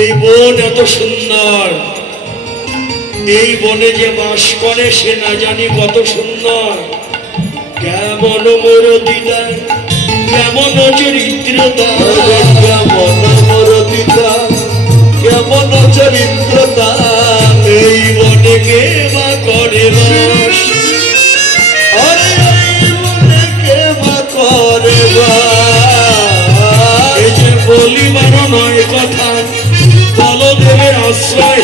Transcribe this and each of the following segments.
এই বন এত সুন্দর, এই বনে যে বাস করে সে না জানি কত সুন্দর। কেমন মরদিতা, কেমন চরিত্রতা, কেমন মরদিতা, কেমন চরিত্রতা, এই বনে কে বা করে বাস, আরে এই বনে কে বা করে বাস। এই যে বলিবার নয় কথা, বলদেবের আশ্রয়,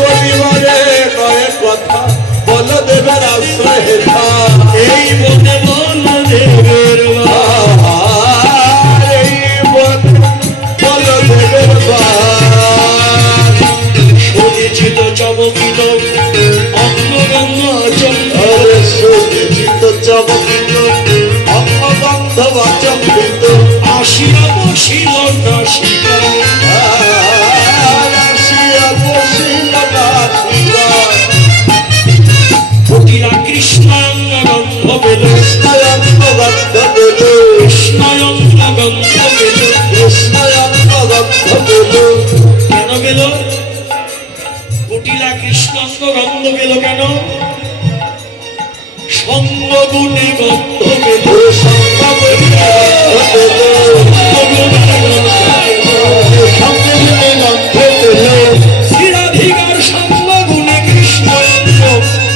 বলিবারে নয় কথা, বলদেবের আশ্রয়। এই বনে বলদেবের বাস, এই বনে বলদেবের বাস। সুনিশ্চিত চমকিত অঙ্গগন্ধ আচম্বিত, সুনিশ্চিত চমকিত অঙ্গগন্ধ আচম্বিত, আসিয়া বসিল নাসিকা, আসিয়া বসিল নাসিকা। কুটিলা কৃষ্ণাঙ্গ গন্ধ পেল, কৃষ্ণায়ঙ্গ গন্ধ পেল, কৃষ্ণাঙ্গ গন্ধ পেল, কৃষ্ণায়ঙ্গ গন্ধ পেল। কেন গেল? কুটিলা কৃষ্ণাঙ্গ গন্ধ গেল কেন? সঙ্গ গুণে গন্ধ পেল, সঙ্গ গুণে গন্ধ পেল, শ্রীরাধিকার সঙ্গ গুণে কৃষ্ণাঙ্গ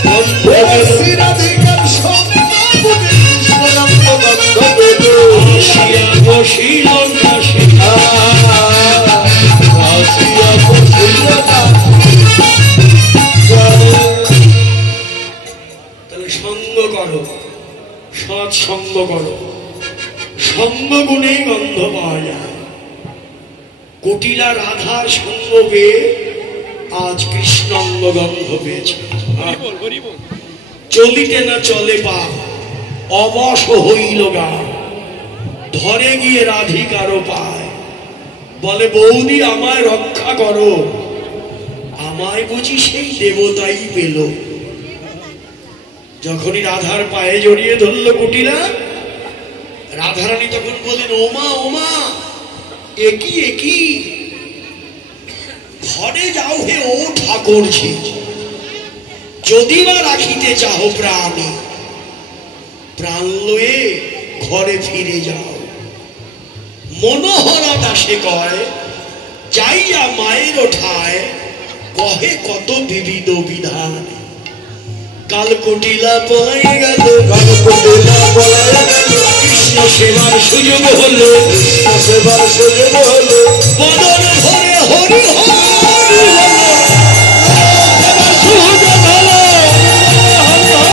গন্ধ পেল, শ্রীরাধিকার সঙ্গ গুণে কৃষ্ণায়ঙ্গ গন্ধ পেল। আসিয়া বসিল নাসিকা, আসিয়া বসিল নাসিকা। তাহলে সঙ্গ করো, সৎসঙ্গ করো, সঙ্গ গুণেই গন্ধ পাওয়া যায়। কুটিলা রাধার সঙ্গ পেয়ে আজ কৃষ্ণাঙ্গ গন্ধ পেয়েছে। চলিতে না চলে পা, অবশ হইল গা, ধরে গিয়ে রাধিকারও পায়, বলে বৌদি আমায় রক্ষা করো, আমায় বুঝি সেই দেবতাই পেল। যখনই রাধার পায়ে জড়িয়ে ধরল কুটিলা, রাধারানী তখন বলেন ওমা ওমা, একই একই, ঘরে যাও হে ও ঠাকুরজি, যদি বা রাখিতে চাহ প্রাণে, প্রাণ লয়ে ঘরে ফিরে যাও। মনোহরা দাসে কয়, যাইয়া মায়ের ওঠায়, কহে কত বিবিধ বিধান। কাল কুটিলা পলাই গেল, কাল কুটিলা পলাই গেল, কৃষ্ণ সেবার সুযোগ হলো, কৃষ্ণ সেবার সুযোগ হলো, বদন ভরে